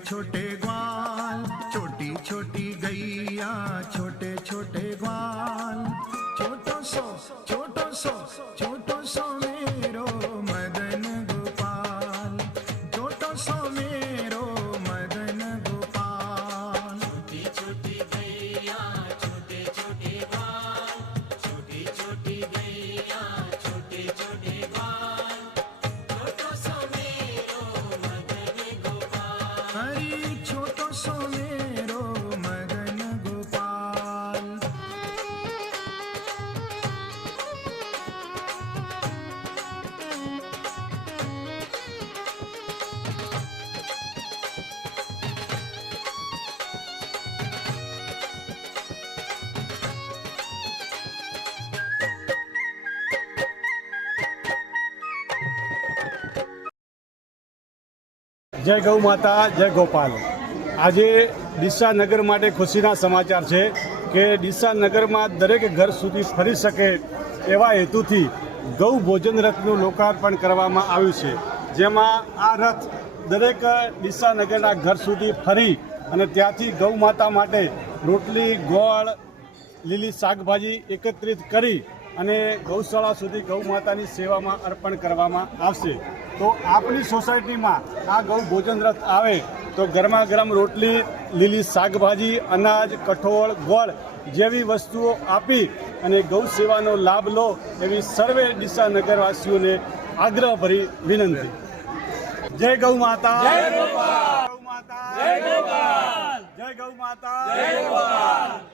छोटे ग्वाल, छोटी छोटी गैया, छोटे छोटे ग्वाल। छोटो सो मेरो मदन गोपाल, छोटो सो मेरो मदन गोपाल। छोटी छोटी गैया, छोटे छोटे ग्वाल, छोटी छोटी गैया, छोटे छोटे ग्वाल। छोटो सो मेरो मदन गोपाल। हरी छोटो सो मेरो मदन गोपाल। જય ગૌ માતા, જય ગોપાલ। આજે ડીસા નગર માટે ખુશીના સમાચાર છે કે ડીસા નગરમાં દરેક ઘર સુધી ફરી શકે એવા હેતુથી ગૌ ભોજન રથનું લોકાર્પણ કરવામાં આવ્યું છે, જેમાં આ રથ દરેક ડીસા નગરના ઘર સુધી ફરી અને ત્યાંથી ગૌ માતા માટે રોટલી, ગોળ, લીલી શાકભાજી એકત્રિત કરી અને ગૌશાળા સુધી ગૌ માતાની સેવામાં અર્પણ કરવામાં આવશે। તો આપણી સોસાયટીમાં આ ગૌ ભોજન રથ આવે તો ગરમા ગરમ રોટલી, લીલી શાકભાજી, અનાજ, કઠોળ, ગોળ જેવી વસ્તુઓ આપી અને ગૌ સેવાનો લાભ લો એવી સર્વે ડીસા નગરવાસીઓને આગ્રહભરી વિનંતી। જય ગૌ માતા, જય ગૌ માતા, જય ગૌ માતા, જય ગૌ માતા, જય ગોપાલ।